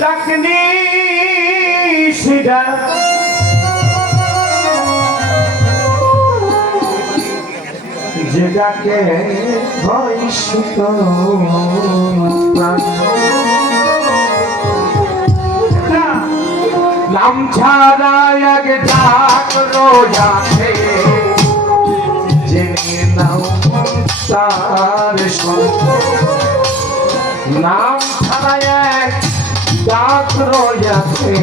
ডাকনি সেটা যে ডাকে হয় সুত নাম ছাড়া এক ডাক রোজাতে জেনে নাও তার নাম ছাড়া এক ডাক রোজাতে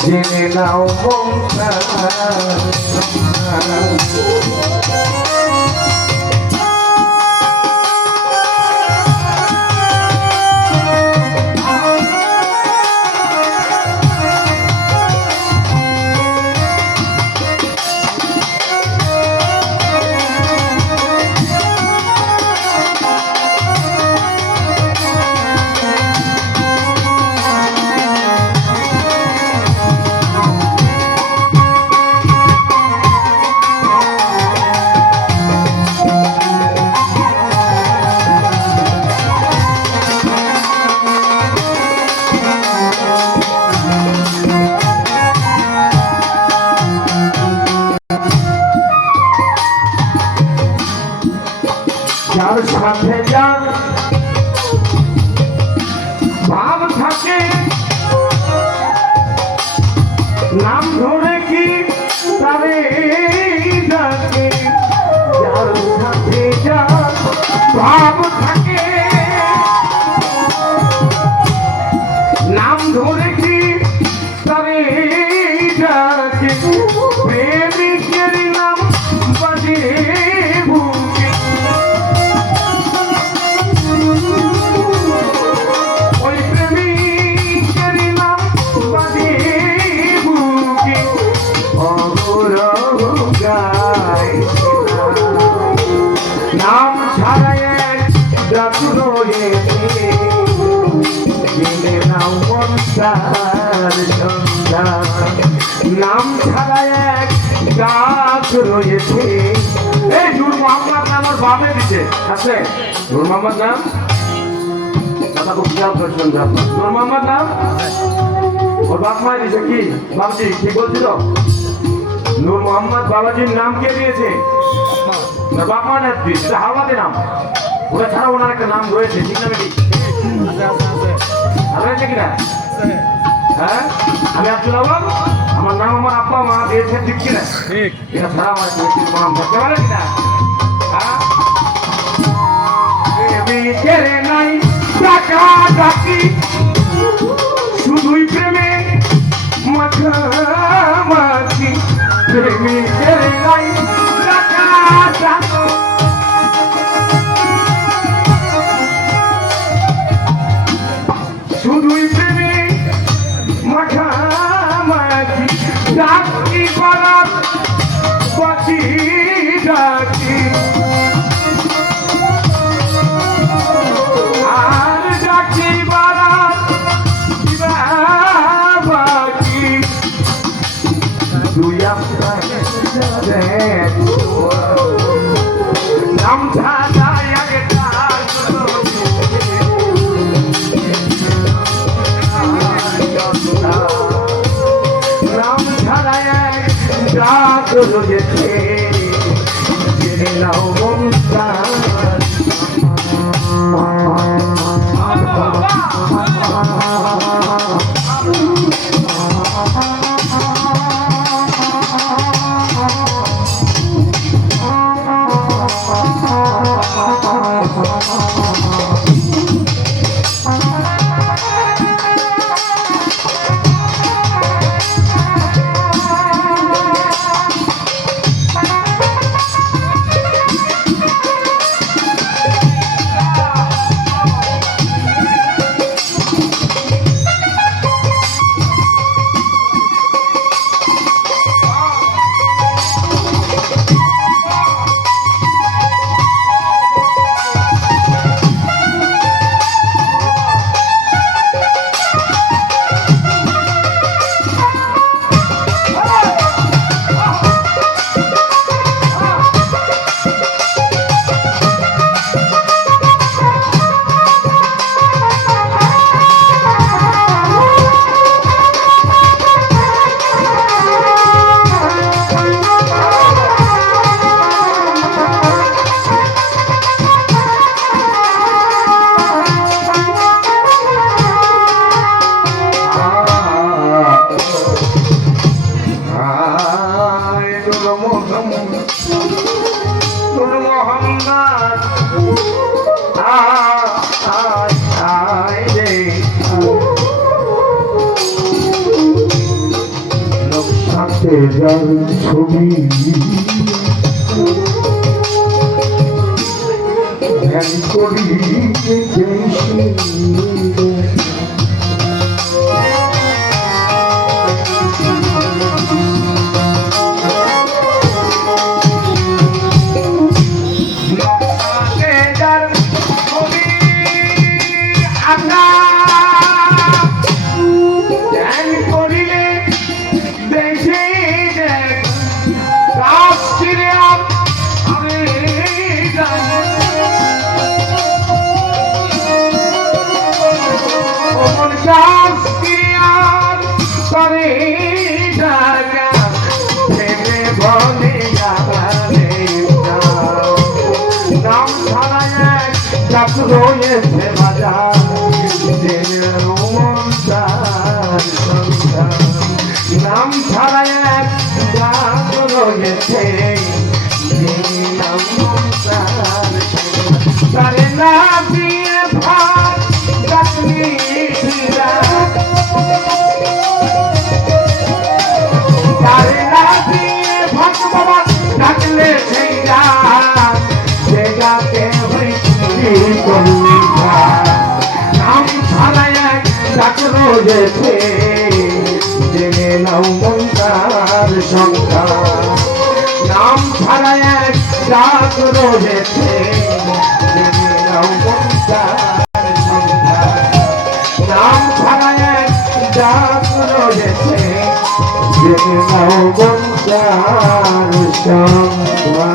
জেনে নাও যার সাথে যার ভাব থাকে নাম ধরে কি তারে ডাকে যার সাথে যার ভাব থাকে নাম ধরে কি তারে ডাকে প্রেমিকের নাম বাজে নাম ছাড়াই ডাক রয়েছে জেনে নাও মনসার সন্ধান নাম ছাড়াই এক ডাক রয়েছে এই নূর মোহাম্মদ নাম ওর বাপে দিচ্ছে আছে নূর মোহাম্মদ নাম কথা খুব খেয়াল করছেন নূর মোহাম্মদ নাম ওর বাপ মায় দিছে কি বাপজি কি বলছিল নূর মোহাম্মদ বাবাজির নাম কে দিয়েছে বাপ মা না দিয়েছে হাওয়াতে নাম ওরা ছাড়া ওনার একটা নাম রয়েছে ঠিক না বেটি রয়েছে কিনা হ্যাঁ আমি আব্দুল আওয়াল আমার নাম আমার আব্বা মা দিয়েছে ঠিক কিনা ঠিক এটা ছাড়া আমার নাম থাকতে পারে কিনা হ্যাঁ নাই টাকা ডাকি শুধুই প্রেমে মাখামাখি প্রেমিকের নাই টাকা ডাকি শুধুই প্রেমে মাখামাখি ডাকি পারাত পাখি ডাকি আর ডাকি পারাত বাকি দুই আপনার নাম ছাড়া আগে নাম ছাড়া এক ডাক রয়েছে জেনে নাও মনসার যার ছবি ধ্যান করি রয়েছে বাজার নাম ছাড়া এক গান রয়েছে তারে না দিয়ে ভাত ডাকলি তারে না দিয়ে ভাত বাবা ডাকলে সেই গান সে গাকে নাম ছাড়াই ডাক রয়েছে জেনে নাও মন তার সংখ্যা নাম ছাড়াই ডাক রয়েছে জেনে নাও মন তার সংখ্যা নাম ছাড়াই ডাক রয়েছে জেনে নাও মন তার সংখ্যা